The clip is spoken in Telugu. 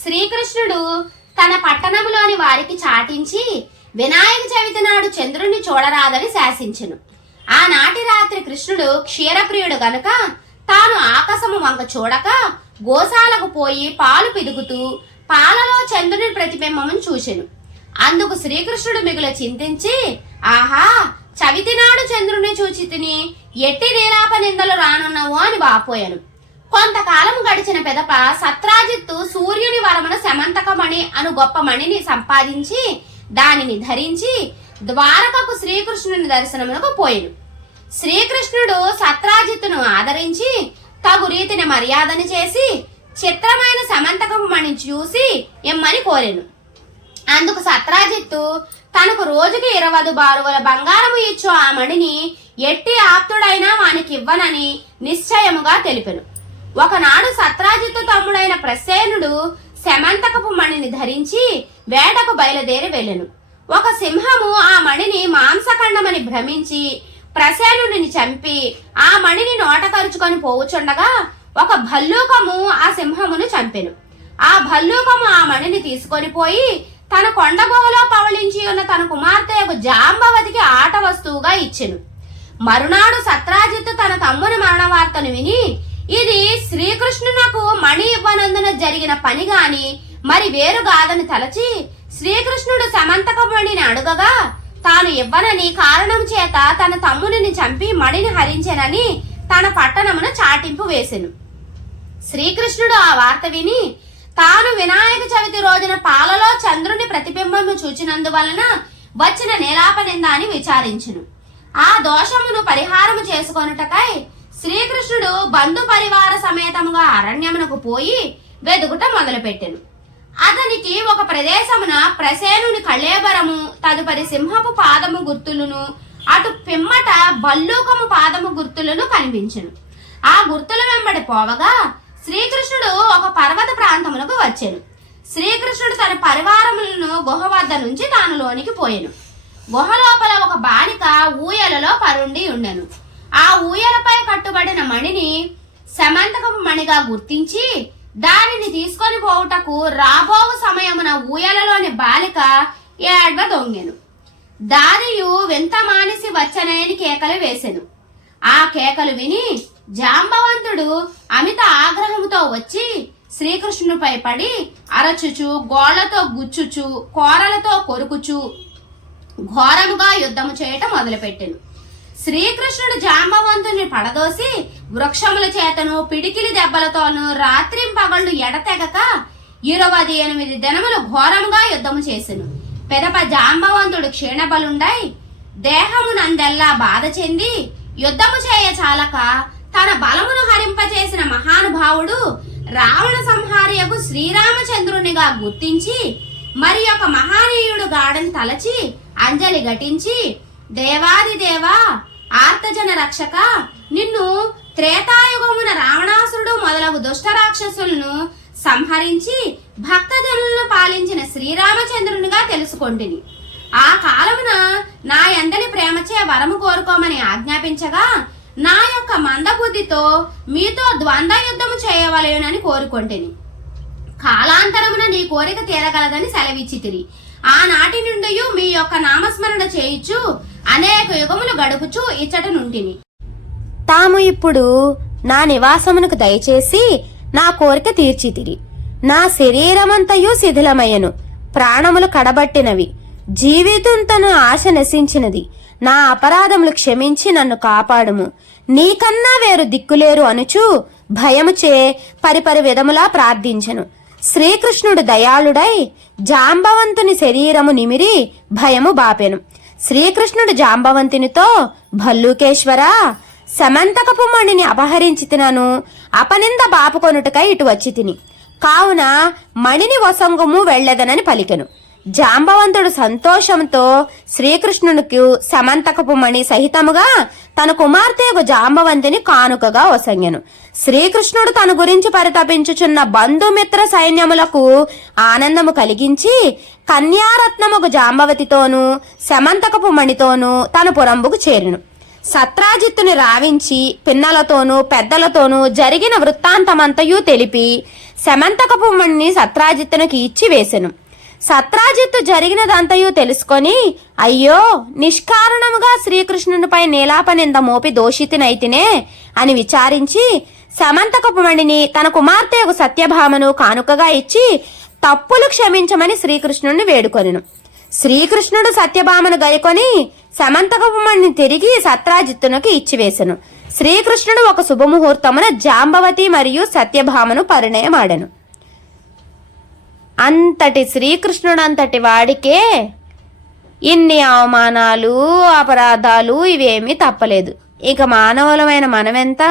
శ్రీకృష్ణుడు తన పట్టణములోని వారికి చాటించి వినాయక చవితి నాడు చంద్రుణ్ణి చూడరాదని శాసించెను. ఆనాటి రాత్రి కృష్ణుడు క్షీరప్రియుడు గనుక తాను ఆకాశము వంక చూడక గోశాలకు పోయి పాలు పిదుగుతూ పాలలో చంద్రుని ప్రతిబింబమును చూచెను. అందుకు శ్రీకృష్ణుడు మిగుల చింతించి, ఆహా, చవితి నాడు చంద్రుణ్ణి చూచి తిని ఎట్టి నీలాప నిందలు రానున్నావు అని వాపోయాను. కొంతకాలం గడిచిన పెదప సత్రాజిత్తు సూర్యుని వరమున శమంతకమణి అను గొప్ప మణిని సంపాదించి దానిని ధరించి ద్వారకకు శ్రీకృష్ణుని దర్శనమునకు పోయెను. శ్రీకృష్ణుడు సత్రాజిత్తును ఆదరించి తగు రీతిని మర్యాదను చేసి చిత్రమైన శమంతకపు మణిని చూసి ఇమ్మని కోరెను. అందుకు సత్రాజిత్తు తనకు రోజుకి 20 బారువల బంగారము ఇచ్చు ఆ మణిని ఎట్టి ఆప్తుడైనా వానికి ఇవ్వనని నిశ్చయముగా తెలిపెను. ఒకనాడు సత్రాజిత్తు తమ్ముడైన ప్రసేనుడు శమంతకపు మణిని ధరించి వేటకు బయలుదేరి వెళ్ళెను. ఒక సింహము ఆ మణిని మాంసఖండమని భ్రమించి ప్రసేనుడిని చంపి ఆ మణిని నోట కరుచుకొని పోవుచుండగా ఒక భల్లూకము ఆ సింహమును చంపెను. ఆ భల్లూకము ఆ మణిని తీసుకొని పోయి తన కొండ గుహలో పవళించి ఉన్న తన కుమార్తె జాంబవతికి ఆట వస్తువుగా ఇచ్చెను. మరునాడు సత్రాజిత్తు తన తమ్ముని మరణ వార్తను విని, ఇది శ్రీకృష్ణునకు మణి ఇవ్వనందున జరిగిన పని గాని మరి వేరు కాదని తలచి శ్రీకృష్ణుడు శమంతకమణిని అడుగగా తాను ఇవ్వనని కారణం చేత తన తమ్మునిని చంపి మణిని హరించెనని తన పట్టణమున చాటింపు వేసెను. శ్రీకృష్ణుడు ఆ వార్త విని తాను వినాయక చవితి రోజున పాలలో చంద్రుని ప్రతిబింబము చూచినందువలన వచ్చిన నీలాప నింద అని విచారించును. ఆ దోషమును పరిహారము చేసుకొనుటకై శ్రీకృష్ణుడు బంధు పరివార సమేతముగా అరణ్యమునకు పోయి వెదుగుట మొదలుపెట్టెను. అతనికి ఒక ప్రదేశమున ప్రసేనుని కళేబరము, తదుపరి సింహపు పాదము గుర్తులను, అటు పిమ్మట భల్లూకము పాదము గుర్తులను కనిపించెను. ఆ గుర్తుల వెంబడి పోవగా శ్రీకృష్ణుడు ఒక పర్వత ప్రాంతమునకు వచ్చెను. శ్రీకృష్ణుడు తన పరివారములను గుహ వద్ద నుంచి తాను లోనికి పోయెను. గుహ లోపల ఒక బాలిక ఊయలలో పరుండి ఉండెను. ఆ ఊయలపై కట్టుబడిన మణిని శమంతకపు మణిగా గుర్తించి దానిని తీసుకొని పోవుటకు రాబోవు సమయమున ఊయలలోని బాలిక ఏడ్వ దొంగెను. దారియు వింత మానిసి వచ్చనని కేకలు వేసెను. ఆ కేకలు విని జాంబవంతుడు అమిత ఆగ్రహముతో వచ్చి శ్రీకృష్ణునిపై పడి అరచుచు, గోళ్లతో గుచ్చుచు, కోరలతో కొరుకుచు ఘోరముగా యుద్ధము చేయటం మొదలుపెట్టెను. శ్రీకృష్ణుడు జాంబవంతుని పడదోసి వృక్షముల చేతను పిడికిలి దెబ్బలతోనూ రాత్రింపగళ్ళు ఎడతెగక 28 దినములు ఘోరముగా యుద్ధము చేసెను. పెదప జాంబవంతుడు క్షీణబలుండై దేహమునందెల్లా బాధ చెంది యుద్ధము చేయ చాలక తన బలమును హరింపచేసిన మహానుభావుడు రావణ సంహారియకు శ్రీరామచంద్రునిగా గుర్తించి మరి ఒక మహానీయుడు గాడని తలచి అంజలి ఘటించి, దేవాది దేవా, ఆర్తజన రక్షక, నిన్ను త్రేతాయుగమున రావణాసురుడు మొదలగు దుష్ట రాక్షసులను సంహరించి భక్తజనులను పాలించిన శ్రీరామచంద్రునిగా తెలుసుకొంటిని. ఆ కాలమున నా యందలి ప్రేమచే వరము కోరుకోమని ఆజ్ఞాపించగా నా యొక్క మందబుద్ధితో మీతో ద్వంద్వ యుద్ధము చేయవలెనని కోరుకొంటిని. కాలాంతరమున నీ కోరిక తీరగలదని సెలవిచ్చితిరి. ఆనాటి నుండి మీ యొక్క నామస్మరణ చేయుచు అనేక యుగములు గడుపుచు ఇచ్చట నుంటిని. తాము ఇప్పుడు నా నివాసమునకు దయచేసి నా కోరిక తీర్చితిరి. నా శరీరమంతయు శిథిలమయ్యను, ప్రాణములు కడబట్టినవి, జీవితంతను ఆశ నశించినది. నా అపరాధములు క్షమించి నన్ను కాపాడుము. నీకన్నా వేరు దిక్కులేరు అనుచు భయముచే పరిపరి విధములా ప్రార్థించెను. శ్రీకృష్ణుడు దయాళుడై జాంబవంతుని శరీరము నిమిరి భయము బాపెను. శ్రీకృష్ణుడు జాంబవంతునితో, భల్లూకేశ్వరా, శమంతకపు మణిని అపహరించి తినను, అపనింద బాపుకొనుటకై ఇటు వచ్చి తిని, కావున మణిని వసంగము వెళ్ళదనని పలికెను. జాంబవంతుడు సంతోషంతో శ్రీకృష్ణునికి సమంతకపు మణి సహితముగా తన కుమార్తెకు జాంబవంతిని కానుకగా వసంగెను. శ్రీకృష్ణుడు తన గురించి పరితపించుచున్న బంధుమిత్ర సైన్యములకు ఆనందము కలిగించి కన్యారత్నముకు జాంబవతితోనూ సమంతకపు మణితోనూ తన పురంబుకు చేరెను. సత్రాజిత్తుని రావించి పిన్నలతోనూ పెద్దలతోనూ జరిగిన వృత్తాంతమంతయు తెలిపి శమంతకపు మణిని సత్రాజిత్తునికి ఇచ్చి వేసెను. సత్రాజిత్తు జరిగినదంతయు తెలుసుకొని, అయ్యో, నిష్కారణముగా శ్రీకృష్ణునిపై నీలాపనింద మోపి దోషితినైతినే అని విచారించి శమంతకపు మణిని తన కుమార్తెకు సత్యభామను కానుకగా ఇచ్చి తప్పులు క్షమించమని శ్రీకృష్ణుడిని వేడుకొనెను. శ్రీకృష్ణుడు సత్యభామను గైకొని శమంతకపు మణిని తిరిగి సత్రాజిత్తునికి ఇచ్చివేశెను. శ్రీకృష్ణుడు ఒక శుభముహూర్తమున జాంబవతి మరియు సత్యభామను పరిణయమాడెను. అంతటి శ్రీకృష్ణుడంతటి వాడికే ఇన్ని అవమానాలు, అపరాధాలు ఇవేమీ తప్పలేదు. ఇక మానవులమైన మనమెంత?